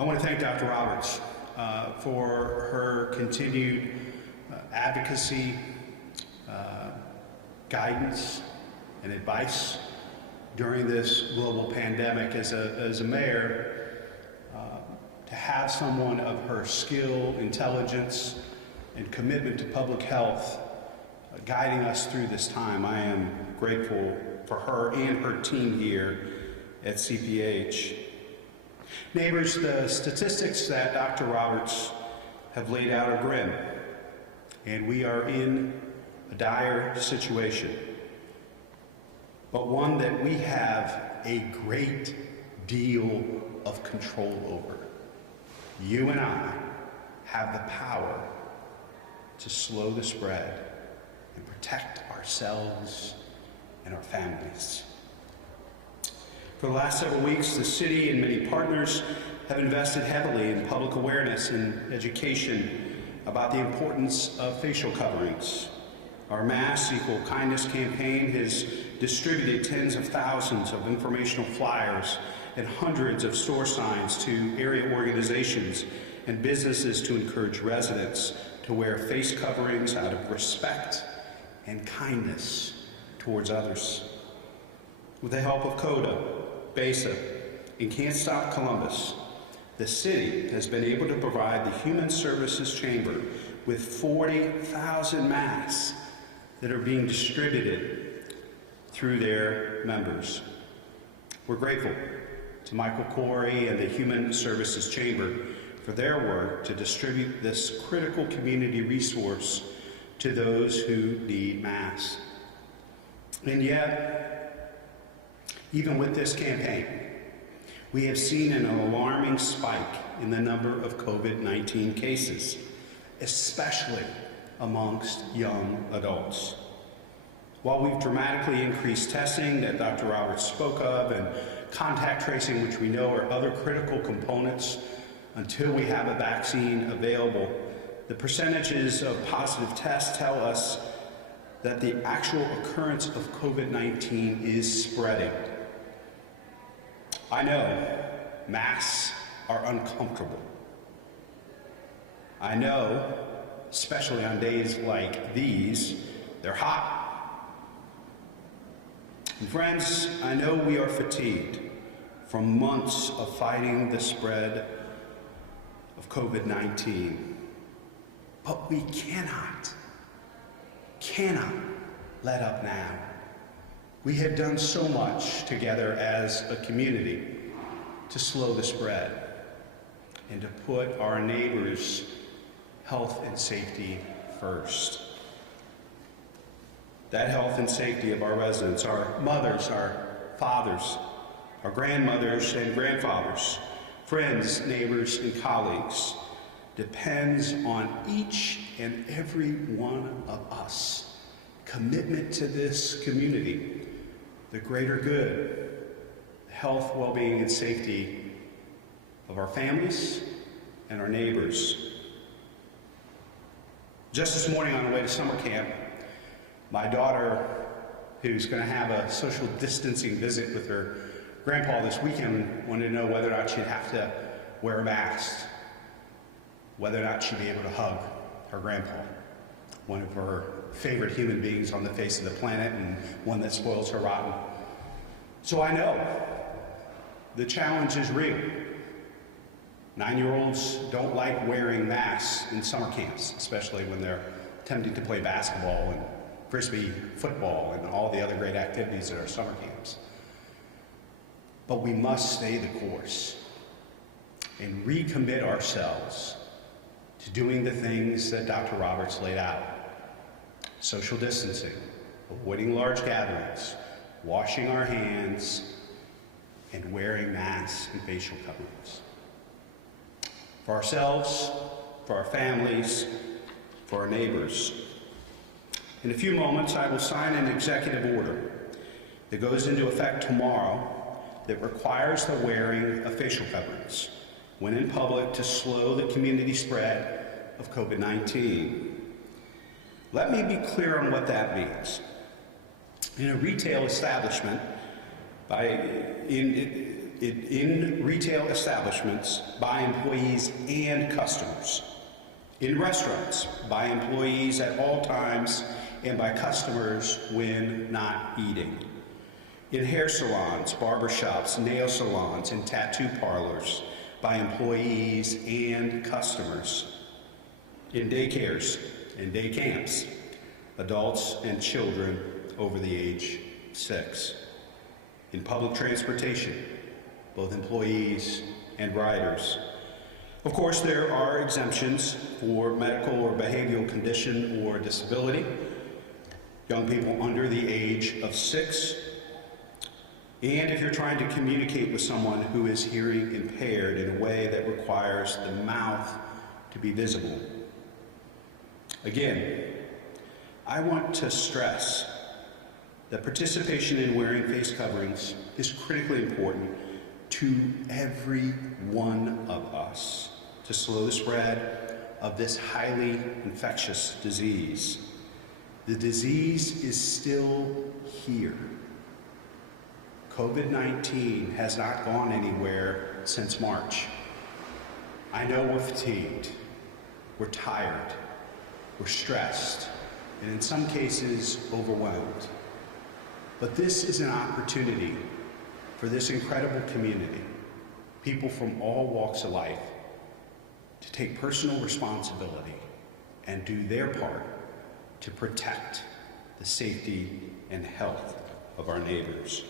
I want to thank Dr. Roberts for her continued advocacy, guidance, and advice during this global pandemic. As a mayor, to have someone of her skill, intelligence, and commitment to public health guiding us through this time, I am grateful for her and her team here at CPH. Neighbors, the statistics that Dr. Roberts have laid out are grim, and we are in a dire situation, but one that we have a great deal of control over. You and I have the power to slow the spread and protect ourselves and our families. For the last several weeks, the city and many partners have invested heavily in public awareness and education about the importance of facial coverings. Our Mass Equal Kindness campaign has distributed tens of thousands of informational flyers and hundreds of store signs to area organizations and businesses to encourage residents to wear face coverings out of respect and kindness towards others. With the help of CODA, BESA, and Can't Stop Columbus, the city has been able to provide the Human Services Chamber with 40,000 masks that are being distributed through their members. We're grateful to Michael Corey and the Human Services Chamber for their work to distribute this critical community resource to those who need masks. And yet, even with this campaign, we have seen an alarming spike in the number of COVID-19 cases, especially amongst young adults. While we've dramatically increased testing that Dr. Roberts spoke of and contact tracing, which we know are other critical components until we have a vaccine available, the percentages of positive tests tell us that the actual occurrence of COVID-19 is spreading. I know masks are uncomfortable. I know, especially on days like these, they're hot. And friends, I know we are fatigued from months of fighting the spread of COVID-19, but we cannot let up now. We have done so much together as a community to slow the spread and to put our neighbors' health and safety first. That health and safety of our residents, our mothers, our fathers, our grandmothers and grandfathers, friends, neighbors, and colleagues, depends on each and every one of us. Commitment to this community, the greater good, the health, well-being, and safety of our families and our neighbors. Just this morning on the way to summer camp, my daughter, who's going to have a social distancing visit with her grandpa this weekend, wanted to know whether or not she'd have to wear a mask, whether or not she'd be able to hug her grandpa, one of her favorite human beings on the face of the planet and one that spoils her rotten. So I know the challenge is real. 9-year-olds don't like wearing masks in summer camps, especially when they're attempting to play basketball and frisbee football and all the other great activities at our summer camps. But we must stay the course and recommit ourselves to doing the things that Dr. Roberts laid out. Social distancing, avoiding large gatherings, washing our hands, and wearing masks and facial coverings. For ourselves, for our families, for our neighbors. In a few moments, I will sign an executive order that goes into effect tomorrow that requires the wearing of facial coverings when in public to slow the community spread of COVID-19. Let me be clear on what that means. In a retail establishment, in retail establishments by employees and customers, in restaurants by employees at all times and by customers when not eating, in hair salons, barbershops, nail salons, and tattoo parlors by employees and customers, in daycares and day camps, adults and children over the age of 6, in public transportation, both employees and riders. Of course, there are exemptions for medical or behavioral condition or disability, young people under the age of 6, and if you're trying to communicate with someone who is hearing impaired in a way that requires the mouth to be visible. Again, I want to stress that participation in wearing face coverings is critically important to every one of us to slow the spread of this highly infectious disease. The disease is still here. COVID-19 has not gone anywhere since March. I know we're fatigued, we're tired, we're stressed, and in some cases, overwhelmed. But this is an opportunity for this incredible community, people from all walks of life, to take personal responsibility and do their part to protect the safety and health of our neighbors.